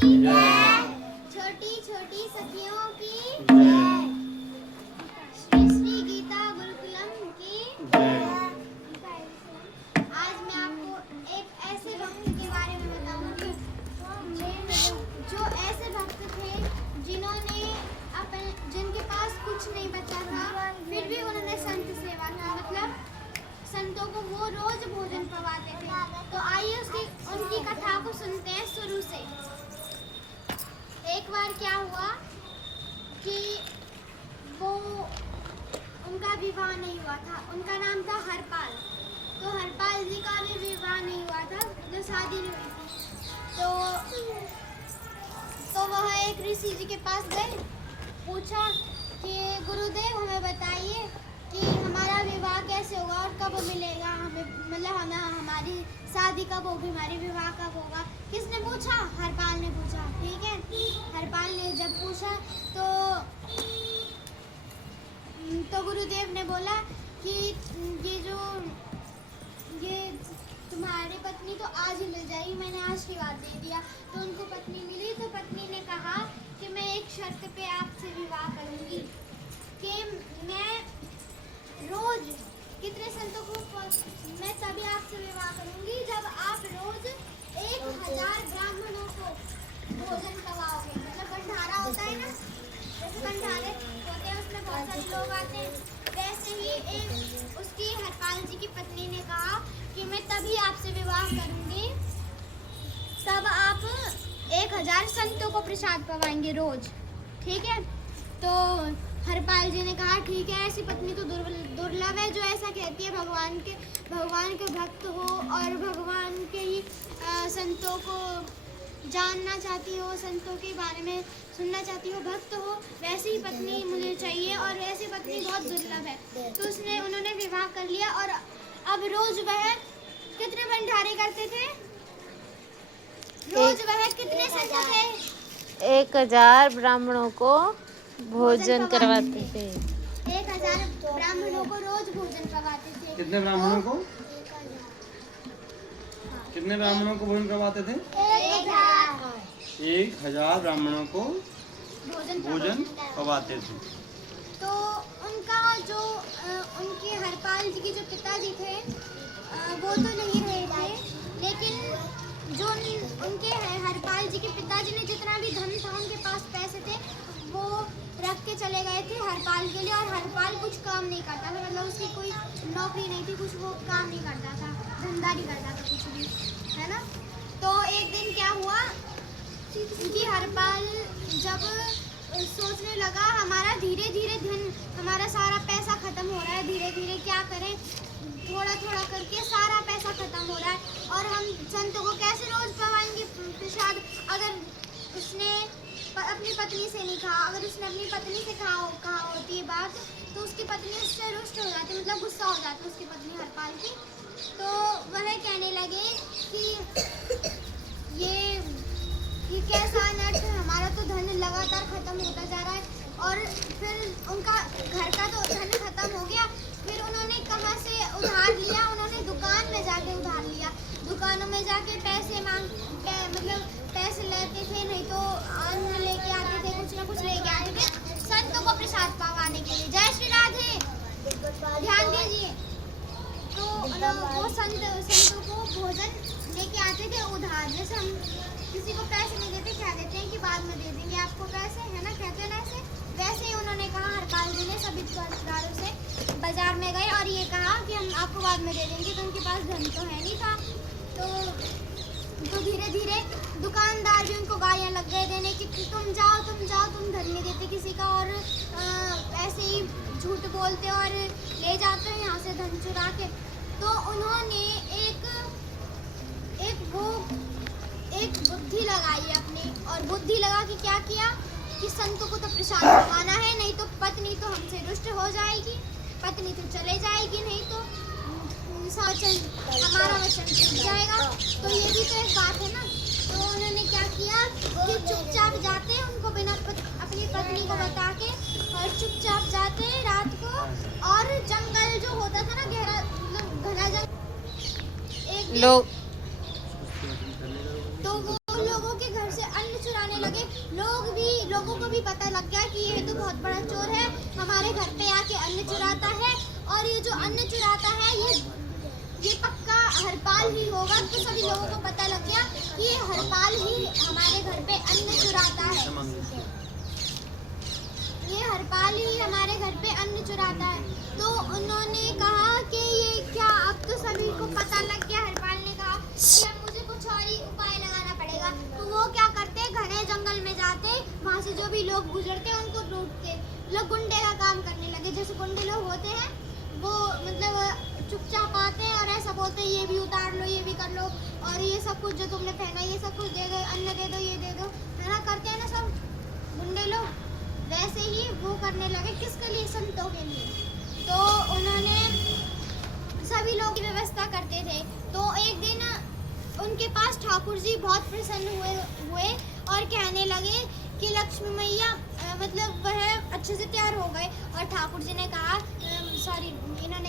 की जय। छोटी छोटी सखियों की जय। श्री श्री गीता गुरुकुलम की जय। आज मैं आपको एक ऐसे भक्त के बारे में बताऊंगी जो ऐसे भक्त थे जिनके पास कुछ नहीं बचा था, फिर भी उन्होंने संत सेवा की। मतलब संतों को वो रोज भोजन पवाते थे। तो आइए उनकी कथा को सुनते हैं शुरू से। एक बार क्या हुआ कि उनका विवाह नहीं हुआ था। उनका नाम था हरपाल। तो हरपाल जी का भी विवाह नहीं हुआ था, जो शादी नहीं हुई थी। तो वह एक ऋषि जी के पास गए, पूछा कि गुरुदेव हमें बताइए कि हमारा विवाह कैसे होगा और कब मिलेगा हमें, मतलब हमारी शादी कब होगी, हमारी विवाह कब होगा। किसने पूछा? हरपाल ने पूछा। ठीक है, हरपाल ने जब पूछा तो गुरुदेव ने बोला कि ये तुम्हारी पत्नी तो आज ही मिल जाएगी, मैंने आशीर्वाद दे दिया। तो उनको पत्नी मिली। तो पत्नी ने कहा कि मैं एक शर्त पे आपसे विवाह करूंगी कि मैं रोज कितने संतों को मैं तभी आपसे विवाह करूंगी जब आप रोज 1000 ब्राह्मणों को भोजन करवाओगे। मतलब भंडारा होता है ना, जैसे भंडारे होते हैं उसमें बहुत सारे लोग आते हैं, वैसे ही उसकी हरपाल जी की पत्नी ने कहा कि मैं तभी आपसे विवाह करूंगी तब आप 1000 संतों को प्रसाद पवाएंगे रोज। ठीक है। तो हरपाल जी ने कहा ठीक है, ऐसी पत्नी तो दुर्लभ है जो ऐसा कहती है भगवान के भक्त हो और भगवान के ही संतों को जानना चाहती हो, संतों के बारे में सुनना चाहती हो, भक्त हो, वैसी ही पत्नी मुझे चाहिए और ऐसी पत्नी बहुत दुर्लभ है। तो उन्होंने विवाह कर लिया और अब रोज वह कितने भंडारे करते थे? रोज वह कितने संतों थे? 1000 ब्राह्मणों को भोजन करवाते थे। 1000 ब्राह्मणों को रोज भोजन करवाते थे। कितने ब्राह्मणों को? कितने ब्राह्मणों को भोजन करवाते थे? 1000 ब्राह्मणों को भोजन करवाते थे। तो उनका जो उनके हरपाल जी के जो पिताजी थे वो तो नहीं रहे थे, लेकिन जो उनके हरपाल जी के पिताजी ने जितना भी धन था, उनके पास पैसे थे, वो रख के चले गए थे हरपाल के लिए। और हरपाल कुछ काम नहीं करता था, मतलब उसकी कोई नौकरी नहीं थी, कुछ वो काम नहीं करता था, धंधा नहीं करता था कुछ भी, है ना। तो एक दिन क्या हुआ कि हरपाल जब सोचने लगा हमारा धीरे धीरे धन, हमारा सारा पैसा खत्म हो रहा है, धीरे धीरे क्या करें, थोड़ा थोड़ा करके सारा पैसा खत्म हो रहा है और हम संतों को कैसे रोज पवाएंगे प्रसाद। अगर उसने अपनी पत्नी से नहीं कहा, अगर उसने अपनी पत्नी से कहा होती है बात, तो उसकी पत्नी उससे रुष्ट हो जाती, मतलब गुस्सा हो जाती उसकी पत्नी हरपाल की। तो वह कहने लगे कि ये कैसा अनर्थ, हमारा तो धन लगातार खत्म होता जा रहा है। और फिर उनका घर का तो धन खत्म हो गया, फिर उन्होंने कहाँ से उधार लिया? उन्होंने दुकान में जाके उधार लिया। दुकानों में जाके पैसे मतलब पैसे लेते थे, नहीं तो अन्न लेके आते थे, कुछ ना कुछ लेके आते थे संतों को प्रसाद पावाने के लिए। जय श्री राधे, ध्यान दीजिए। तो वो संतों को भोजन लेके आते थे उधार। जैसे हम किसी को पैसे नहीं देते, क्या देते हैं कि बाद में दे देंगे आपको पैसे, है ना, कहते हैं ना ऐसे। वैसे ही उन्होंने कहा, हरपाल जी ने सभी दुकानदारों से बाजार में गए और ये कहा कि हम आपको बाद में दे देंगे। तो उनके पास धन तो है नहीं था। तो धीरे धीरे दुकानदार भी उनको गालियाँ लग गए देने कि तुम जाओ, तुम धन नहीं देते किसी का और ऐसे ही झूठ बोलते और ले जाते हो यहाँ से धन चुरा के। तो उन्होंने एक बुद्धि लगाई अपनी, और बुद्धि लगा कि क्या किया कि संतों को तो प्रसाद पवाना है, नहीं तो पत्नी तो हमसे रुष्ट हो जाएगी, पत्नी तो चले जाएगी, नहीं तो हमारा वचन टूट जाएगा। तो ये भी तो एक बात है ना। तो उन्होंने क्या किया कि चुपचाप जाते उनको बिना अपनी पत्नी को बता के, और चुपचाप जाते रात को, और जंगल जो होता था ना, गहरा घना जंगल, एक लोग तो वो लोगों के घर से अन्न चुरा लोगों को भी पता लग गया कि ये तो बहुत बड़ा चोर है, हमारे घर पे आके अन्न चुराता है, और ये जो अन्न चुराता है ये पक्का हरपाल ही होगा। तो सभी लोगों को पता लग गया कि ये हरपाल ही हमारे घर पे अन्न चुराता है, ये हरपाल ही हमारे घर पे अन्न चुराता है। तो उन्होंने कहा कि ये क्या, अब तो सभी को पता लग गया। हरपाल ने कहा कि अब मुझे कुछ और ही उपाय लगाना पड़ेगा। तो वो क्या करते, घने जंगल में जाते, वहाँ से जो भी लोग गुजरते उनको लूटते। लोग गुंडे का काम करने लगे। जैसे गुंडे लोग होते हैं वो मतलब चुपचाप आते हैं और ऐसा बोलते हैं ये भी उतार लो, ये भी कर लो, और ये सब कुछ जो तुमने पहना ये सब कुछ दे दो, अन्न दे दो, ये दे दो, है ना, करते हैं ना सब गुंडे लोग। वैसे ही वो करने लगे, किसके लिए, संतों के लिए। तो उन्होंने सभी लोग की व्यवस्था करते थे। तो एक दिन उनके पास ठाकुर जी बहुत प्रसन्न हुए और कहने लगे कि लक्ष्मी मैया मतलब वह अच्छे से तैयार हो गए। और ठाकुर जी ने कहा, सॉरी, इन्होंने